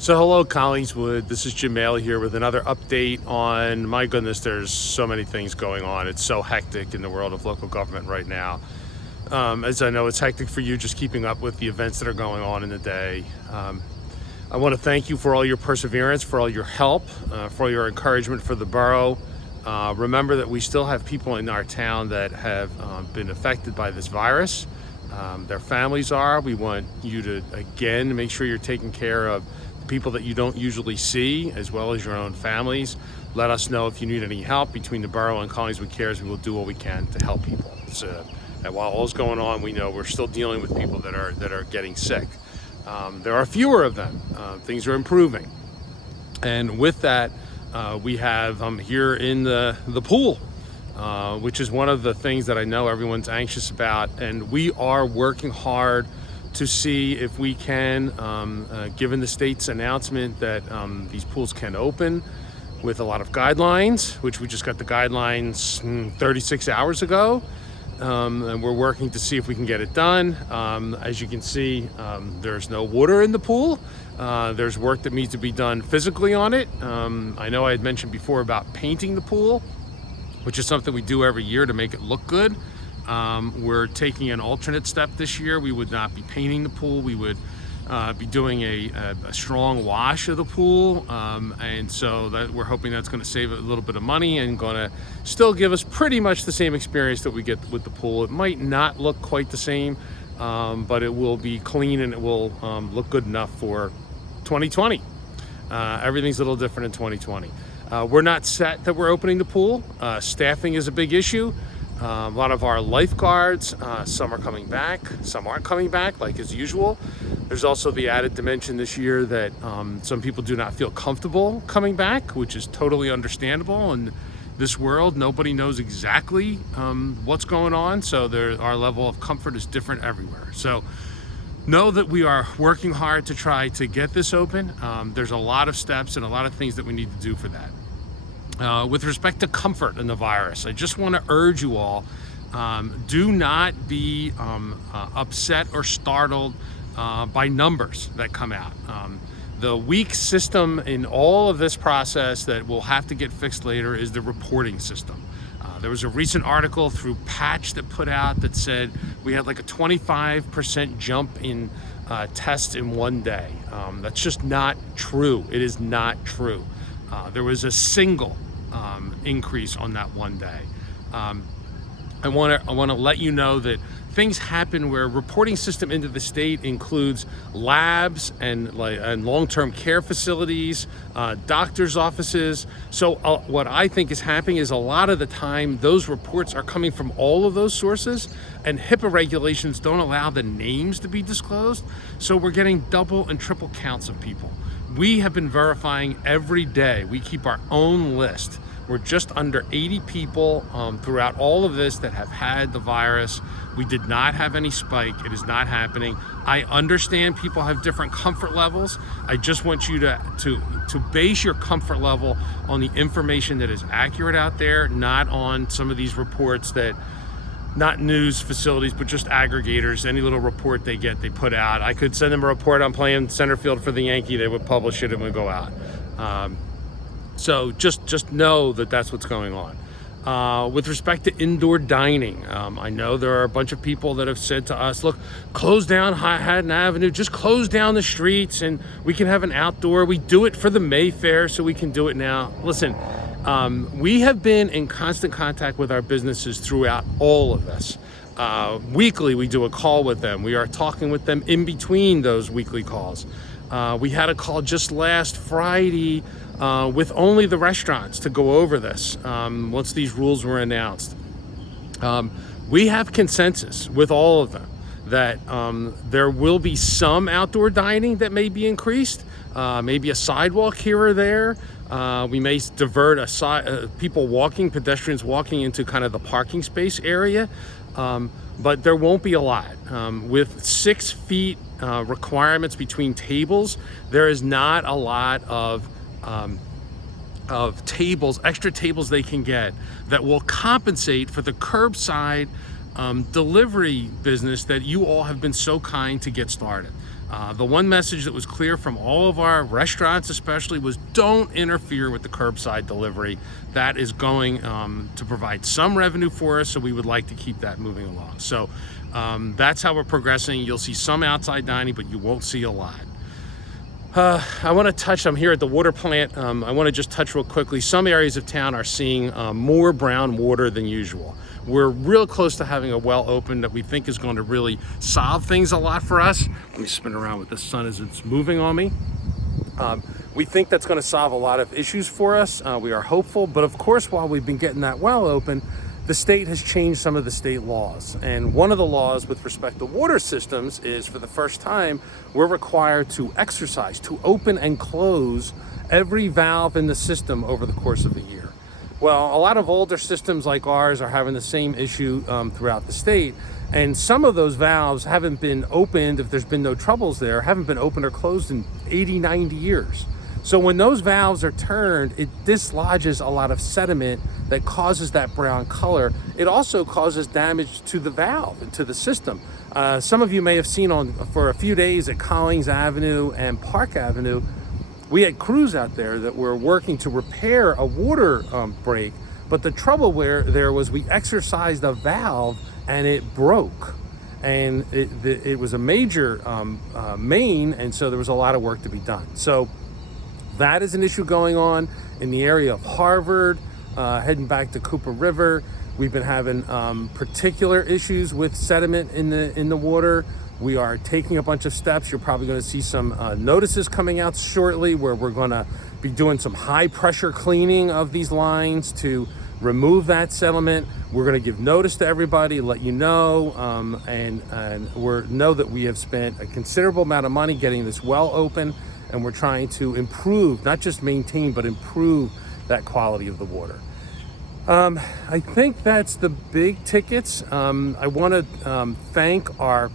So hello Collingswood, this is Jim Maley here with another update on, my goodness, there's so many things going on. It's so hectic in the world of local government right now. As I know, it's hectic for you just keeping up with the events that are going on in the day. I want to thank you for all your perseverance, for all your help, for all your encouragement for the borough. Remember that we still have people in our town that have been affected by this virus. Their families are. We want you to, again, make sure you're taking care of people that you don't usually see, as well as your own families. Let us know if you need any help. Between the borough and Collingswood Cares, we will do what we can to help people. And while all's going on, we know we're still dealing with people that are getting sick. There are fewer of them. Things are improving. And with that, we have here in the pool, which is one of the things that I know everyone's anxious about. And we are working hard to see if we can, given the state's announcement that these pools can open with a lot of guidelines, which we just got the guidelines 36 hours ago, and we're working to see if we can get it done. As you can see, there's no water in the pool. There's work that needs to be done physically on it. I know I had mentioned before about painting the pool, which is something we do every year to make it look good. We're taking an alternate step this year. We would not be painting the pool. We would be doing a strong wash of the pool. And so that we're hoping that's going to save a little bit of money and going to still give us pretty much the same experience that we get with the pool. It might not look quite the same, but it will be clean and it will look good enough for 2020. Everything's a little different in 2020. We're not set that we're opening the pool. Staffing is a big issue. A lot of our lifeguards, some are coming back, some aren't coming back like as usual. There's also the added dimension this year that some people do not feel comfortable coming back, which is totally understandable. In this world, nobody knows exactly what's going on, so our level of comfort is different everywhere. So know that we are working hard to try to get this open. There's a lot of steps and a lot of things that we need to do for that. With respect to comfort in the virus, I just want to urge you all, do not be upset or startled by numbers that come out. The weak system in all of this process that will have to get fixed later is the reporting system. There was a recent article through Patch that put out that said we had like a 25% jump in tests in one day. That's just not true. It is not true. There was a single increase on that one day. I want to let you know that things happen where reporting system into the state includes labs and long-term care facilities, doctors' offices. So what I think is happening is a lot of the time those reports are coming from all of those sources, and HIPAA regulations don't allow the names to be disclosed. So we're getting double and triple counts of people. We have been verifying every day. We keep our own list. We're just under 80 people throughout all of this that have had the virus. We did not have any spike. It is not happening. I understand people have different comfort levels. I just want you to base your comfort level on the information that is accurate out there, not on some of these reports that, not news facilities, but just aggregators. Any little report they get, they put out. I could send them a report on playing center field for the Yankee. They would publish it and it would go out. So just know that that's what's going on. With respect to indoor dining, I know there are a bunch of people that have said to us, look, close down Haddon Avenue, just close down the streets and we can have an outdoor. We do it for the Mayfair, so we can do it now. Listen, we have been in constant contact with our businesses throughout all of this. Weekly, we do a call with them. We are talking with them in between those weekly calls. We had a call just last Friday with only the restaurants to go over this once these rules were announced. We have consensus with all of them that there will be some outdoor dining that may be increased, maybe a sidewalk here or there. We may divert pedestrians walking into kind of the parking space area, but there won't be a lot. With 6 feet requirements between tables, there is not a lot of tables, extra tables they can get that will compensate for the curbside delivery business that you all have been so kind to get started. The one message that was clear from all of our restaurants especially was don't interfere with the curbside delivery. That is going to provide some revenue for us, so we would like to keep that moving along. So that's how we're progressing. You'll see some outside dining, but you won't see a lot. I want to touch, I'm here at the water plant. I want to just touch real quickly. Some areas of town are seeing more brown water than usual. We're real close to having a well open that we think is going to really solve things a lot for us. Let me spin around with the sun as it's moving on me. We think that's going to solve a lot of issues for us. We are hopeful, but of course, while we've been getting that well open, the state has changed some of the state laws. And one of the laws with respect to water systems is, for the first time, we're required to exercise, to open and close every valve in the system over the course of a year. Well, a lot of older systems like ours are having the same issue throughout the state. And some of those valves haven't been opened, if there's been no troubles there, haven't been opened or closed in 80, 90 years. So when those valves are turned, it dislodges a lot of sediment that causes that brown color. It also causes damage to the valve and to the system. Some of you may have seen for a few days at Collings Avenue and Park Avenue, we had crews out there that were working to repair a water break, but the trouble there was we exercised a valve and it broke. And it was a major main, and so there was a lot of work to be done. So that is an issue going on in the area of Harvard, heading back to Cooper River. We've been having particular issues with sediment in the water. We are taking a bunch of steps. You're probably going to see some notices coming out shortly where we're going to be doing some high pressure cleaning of these lines to remove that sediment. We're going to give notice to everybody, let you know, and know that we have spent a considerable amount of money getting this well open, and we're trying to improve, not just maintain, but improve that quality of the water. I think that's the big tickets. I want to thank our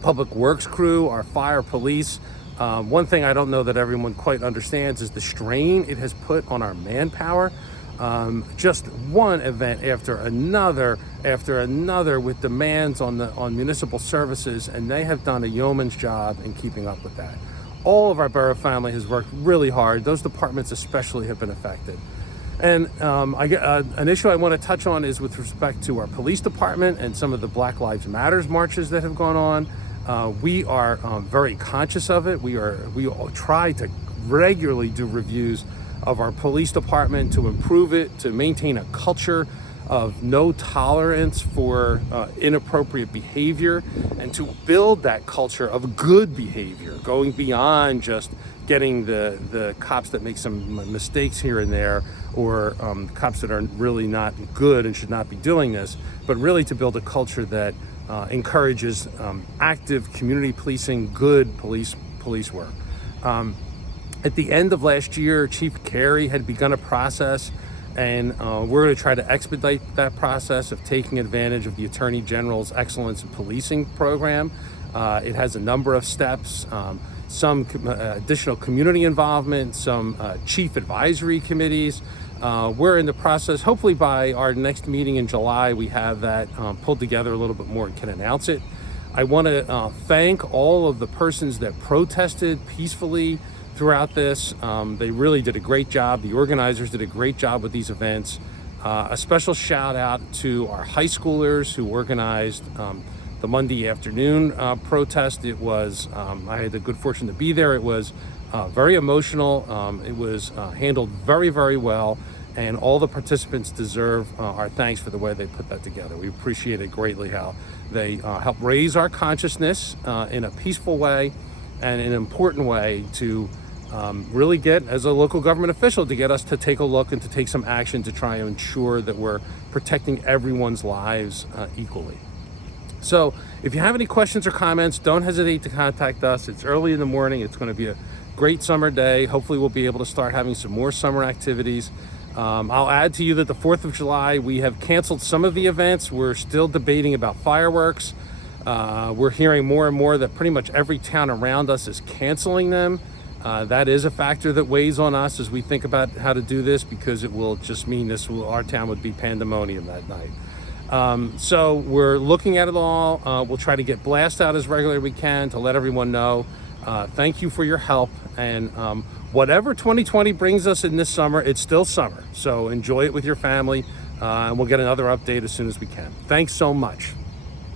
public works crew, our fire, police. One thing I don't know that everyone quite understands is the strain it has put on our manpower. Just one event after another with demands on municipal services, and they have done a yeoman's job in keeping up with that. All of our borough family has worked really hard. Those departments especially have been affected. And an issue I want to touch on is with respect to our police department and some of the Black Lives Matters marches that have gone on. We are very conscious of it. We all try to regularly do reviews of our police department to improve it, to maintain a culture of no tolerance for inappropriate behavior, and to build that culture of good behavior, going beyond just getting the cops that make some mistakes here and there, or cops that are really not good and should not be doing this, but really to build a culture that encourages active community policing, good police work. At the end of last year, Chief Carey had begun a process, and we're going to try to expedite that process of taking advantage of the Attorney General's Excellence in Policing program. It has a number of steps, some additional community involvement, some chief advisory committees. We're in the process. Hopefully by our next meeting in July, we have that pulled together a little bit more and can announce it. I want to thank all of the persons that protested peacefully throughout this. They really did a great job. The organizers did a great job with these events. A special shout out to our high schoolers who organized the Monday afternoon protest. It was, I had the good fortune to be there. It was very emotional. It was handled very, very well. And all the participants deserve our thanks for the way they put that together. We appreciate it greatly how they helped raise our consciousness in a peaceful way and in an important way to really get, as a local government official, to get us to take a look and to take some action to try and ensure that we're protecting everyone's lives equally. So if you have any questions or comments, don't hesitate to contact us. It's early in the morning. It's going to be a great summer day. Hopefully we'll be able to start having some more summer activities. I'll add to you that the 4th of July, we have canceled some of the events. We're still debating about fireworks. We're hearing more and more that pretty much every town around us is canceling them. That is a factor that weighs on us as we think about how to do this, because it will just mean our town would be pandemonium that night. So we're looking at it all. We'll try to get blast out as regularly as we can to let everyone know. Thank you for your help. And whatever 2020 brings us in this summer, it's still summer. So enjoy it with your family. And we'll get another update as soon as we can. Thanks so much.